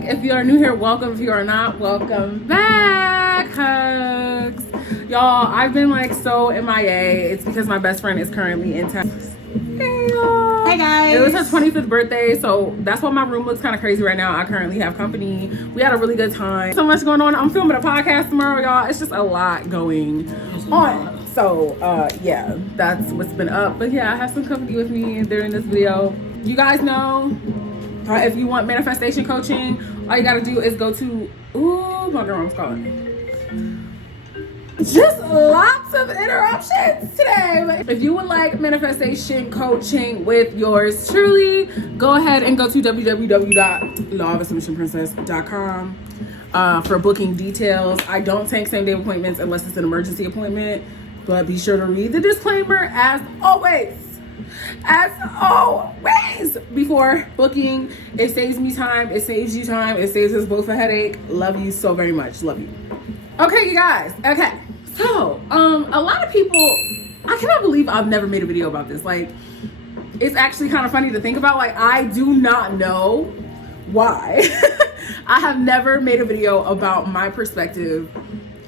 back. If you are new here, welcome. If you are not, welcome back. Hugs. Y'all, I've been like so MIA. It's because my best friend is currently in town. Hey y'all. Hey guys. It was her 25th birthday, so that's why my room looks kind of crazy right now. I currently have company. We had a really good time. So much going on. I'm filming a podcast tomorrow, y'all. It's just a lot going on. So yeah, that's what's been up. But yeah, I have some company with me during this video. You guys know, if you want manifestation coaching, all you gotta do is go to, ooh, my girl was calling. Just lots of interruptions today. But if you would like manifestation coaching with yours truly, go ahead and go to www.lawofassubmissionprincess.com for booking details. I don't take same day appointments unless it's an emergency appointment, but be sure to read the disclaimer as always before booking. It saves me time, it saves you time, it saves us both a headache. Love you so very much. Love you. Okay, you guys. Okay, so a lot of people, I cannot believe I've never made a video about this. Like, it's actually kind of funny to think about. Like, I do not know why I have never made a video about my perspective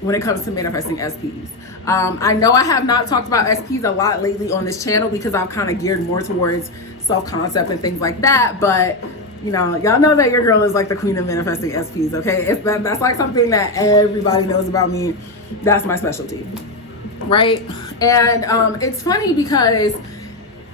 when it comes to manifesting SPs. I know I have not talked about SPs a lot lately on this channel because I've kind of geared more towards self-concept and things like that, but you know, y'all know that your girl is like the queen of manifesting SPs, okay? That's like something that everybody knows about me. That's my specialty, right? And it's funny because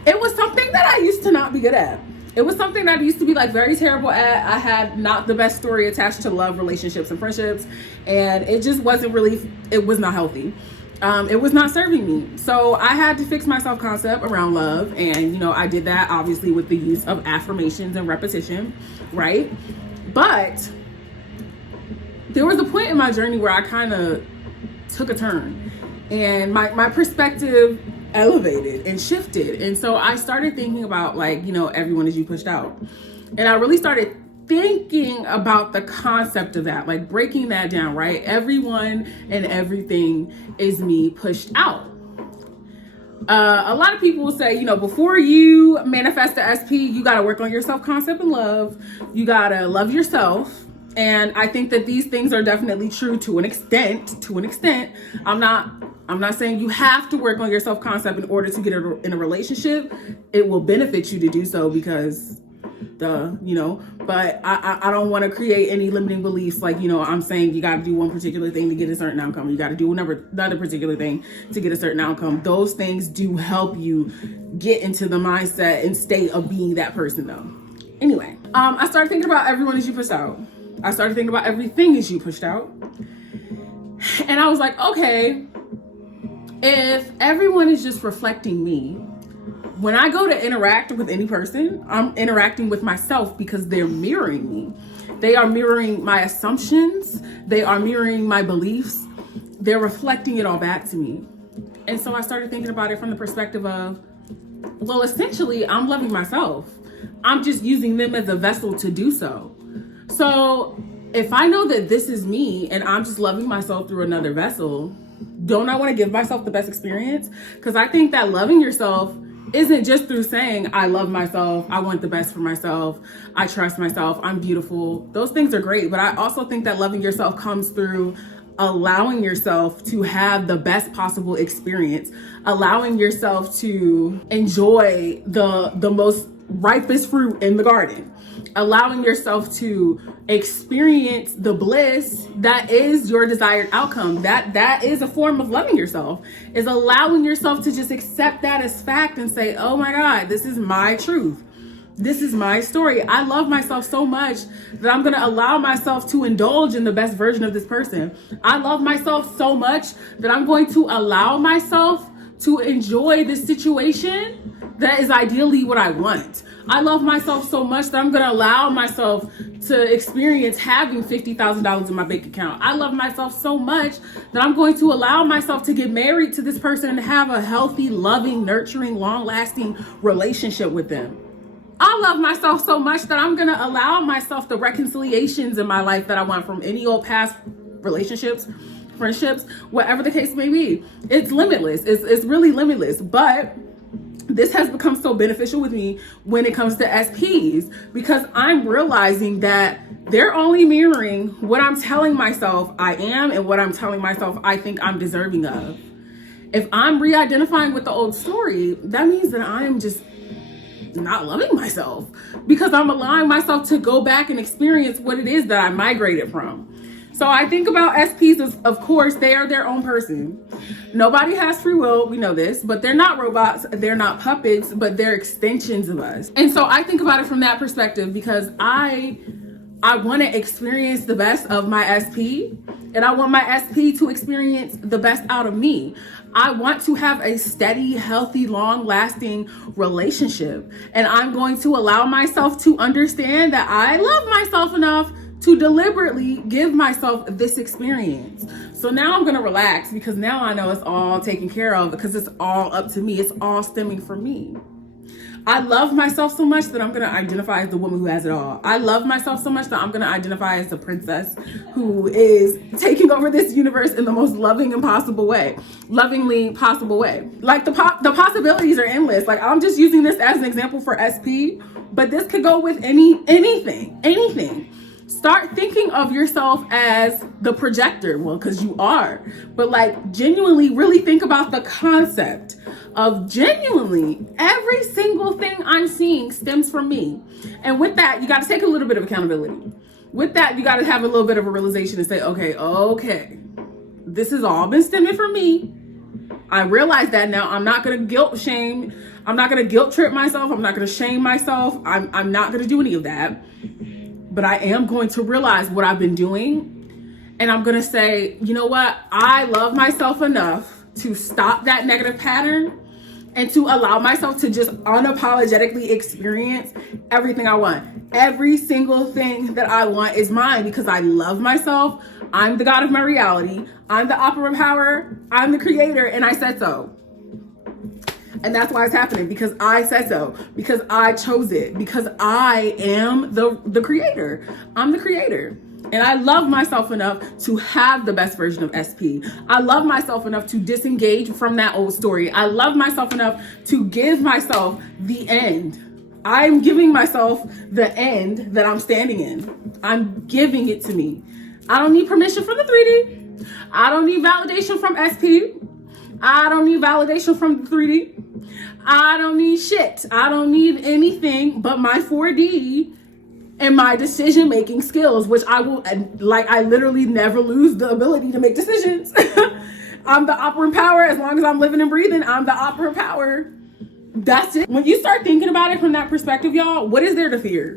it was something that I used to not be good at. It was something that I used to be like very terrible at. I had not the best story attached to love, relationships, and friendships, and it just wasn't really, it was not healthy. It was not serving me. So I had to fix my self-concept around love. And, you know, I did that obviously with the use of affirmations and repetition, right? But there was a point in my journey where I kind of took a turn and my perspective elevated and shifted. And so I started thinking about, like, you know, everyone is you pushed out. And I really started thinking about the concept of that, like breaking that down, right? Everyone and everything is me pushed out. A lot of people will say, you know, before you manifest the SP, you got to work on your self-concept and love. You got to love yourself. And I think that these things are definitely true to an extent. I'm not saying you have to work on your self-concept in order to get in a relationship. It will benefit you to do so because you know, but I don't want to create any limiting beliefs. Like, you know, I'm saying you got to do one particular thing to get a certain outcome. You got to do another particular thing to get a certain outcome. Those things do help you get into the mindset and state of being that person though. Anyway, I started thinking about everyone as you pushed out. I started thinking about everything as you pushed out. And I was like, okay, if everyone is just reflecting me, when I go to interact with any person, I'm interacting with myself because they're mirroring me. They are mirroring my assumptions. They are mirroring my beliefs. They're reflecting it all back to me. And so I started thinking about it from the perspective of, well, essentially, I'm loving myself. I'm just using them as a vessel to do so. So if I know that this is me and I'm just loving myself through another vessel, don't I want to give myself the best experience? Because I think that loving yourself isn't just through saying, I love myself, I want the best for myself, I trust myself, I'm beautiful. Those things are great, but I also think that loving yourself comes through allowing yourself to have the best possible experience, allowing yourself to enjoy the most ripest fruit in the garden, allowing yourself to experience the bliss that is your desired outcome. That is a form of loving yourself, is allowing yourself to just accept that as fact and say, oh my God, this is my truth. This is my story. I love myself so much that I'm going to allow myself to indulge in the best version of this person. I love myself so much that I'm going to allow myself to enjoy this situation that is ideally what I want. I love myself so much that I'm going to allow myself to experience having $50,000 in my bank account. I love myself so much that I'm going to allow myself to get married to this person and have a healthy, loving, nurturing, long-lasting relationship with them. I love myself so much that I'm going to allow myself the reconciliations in my life that I want from any old past relationships, friendships, whatever the case may be. It's limitless. It's really limitless. But this has become so beneficial with me when it comes to SPs, because I'm realizing that they're only mirroring what I'm telling myself I am and what I'm telling myself I think I'm deserving of. If I'm re-identifying with the old story, that means that I'm just not loving myself, because I'm allowing myself to go back and experience what it is that I migrated from. So I think about SPs as, of course, they are their own person. Nobody has free will, we know this, but they're not robots, they're not puppets, but they're extensions of us. And so I think about it from that perspective, because I want to experience the best of my SP, and I want my SP to experience the best out of me. I want to have a steady, healthy, long-lasting relationship. And I'm going to allow myself to understand that I love myself enough to deliberately give myself this experience. So now I'm gonna relax, because now I know it's all taken care of, because it's all up to me. It's all stemming from me. I love myself so much that I'm gonna identify as the woman who has it all. I love myself so much that I'm gonna identify as the princess who is taking over this universe in the most lovingly possible way. Like the possibilities are endless. Like, I'm just using this as an example for SP, but this could go with anything. Start thinking of yourself as the projector. Well, because you are. But like, genuinely really think about the concept of genuinely every single thing I'm seeing stems from me. And with that, you got to take a little bit of accountability. With that, you got to have a little bit of a realization and say, okay, this has all been stemming from me. I realize that now. I'm not going to guilt shame. I'm not going to guilt trip myself. I'm not going to shame myself. I'm not going to do any of that. But I am going to realize what I've been doing. And I'm going to say, you know what? I love myself enough to stop that negative pattern and to allow myself to just unapologetically experience everything I want. Every single thing that I want is mine, because I love myself. I'm the God of my reality. I'm the opera power. I'm the creator, and I said so. And that's why it's happening, because I said so, because I chose it, because I am the creator. I'm the creator. And I love myself enough to have the best version of SP. I love myself enough to disengage from that old story. I love myself enough to give myself the end. I'm giving myself the end that I'm standing in. I'm giving it to me. I don't need permission from the 3D. I don't need validation from SP. I don't need validation from the 3D. I don't need shit. I don't need anything but my 4D and my decision-making skills, which I literally never lose the ability to make decisions. I'm the operant power. As long as I'm living and breathing, I'm the operant power. That's it. When you start thinking about it from that perspective, y'all, what is there to fear?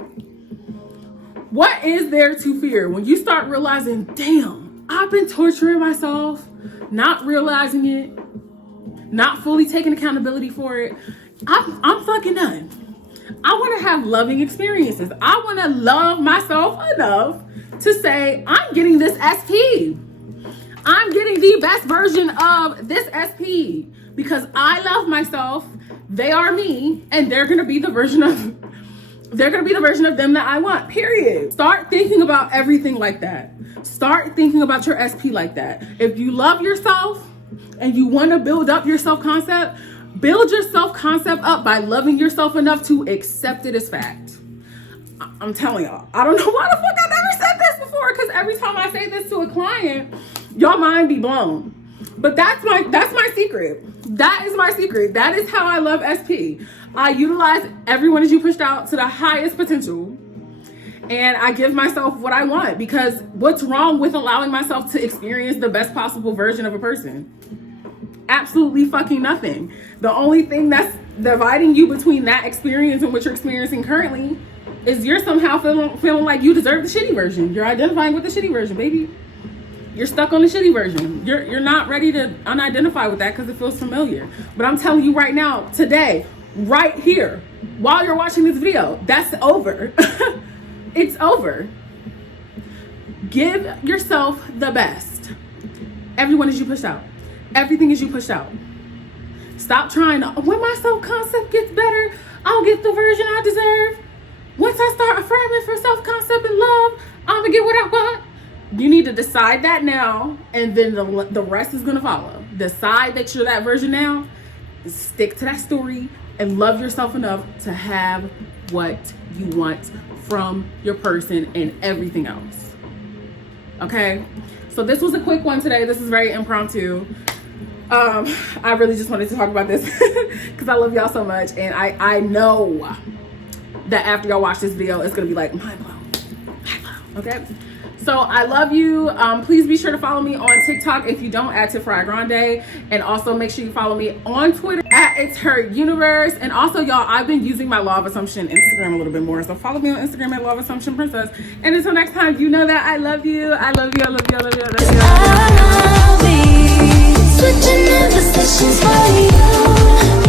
What is there to fear? When you start realizing, damn, I've been torturing myself, not realizing it, not fully taking accountability for it. I'm fucking done. I want to have loving experiences. I want to love myself enough to say, I'm getting this SP. I'm getting the best version of this SP, because I love myself. They are me, and they're going to be the version of them that I want, period. Start thinking about everything like that. Start thinking about your SP like that. If you love yourself and you want to build up your self-concept, build your self-concept up by loving yourself enough to accept it as fact. I'm telling y'all, I don't know why the fuck I never said this before, because every time I say this to a client, your mind be blown. But that's my secret. That is my secret. That is how I love SP. I utilize everyone as you pushed out to the highest potential. And I give myself what I want, because what's wrong with allowing myself to experience the best possible version of a person? Absolutely fucking nothing. The only thing that's dividing you between that experience and what you're experiencing currently is you're somehow feeling like you deserve the shitty version. You're identifying with the shitty version, baby. You're stuck on the shitty version. You're not ready to unidentify with that because it feels familiar. But I'm telling you right now, today, right here, while you're watching this video, that's over. It's over. Give yourself the best. Everyone is you pushed out. Everything is you pushed out. Stop trying to, when my self-concept gets better, I'll get the version I deserve. Once I start affirming for self-concept and love, I'm gonna get what I want. You need to decide that now, and then the rest is gonna follow. Decide that you're that version now. Stick to that story. and love yourself enough to have what you want from your person and everything else. Okay, so this was a quick one today. This is very impromptu. I really just wanted to talk about this because I love y'all so much, and I know that after y'all watch this video, it's gonna be like mind blown. Okay, so I love you. Please be sure to follow me on TikTok if you don't, at TiffriahGrande, and also make sure you follow me on Twitter at It's Her Universe. And also, y'all, I've been using my Law of Assumption Instagram a little bit more, so follow me on Instagram at Law of Assumption Princess. And until next time, you know that I love you. I love you. I love you. I love you. I love you. I love you. Switching in positions for you.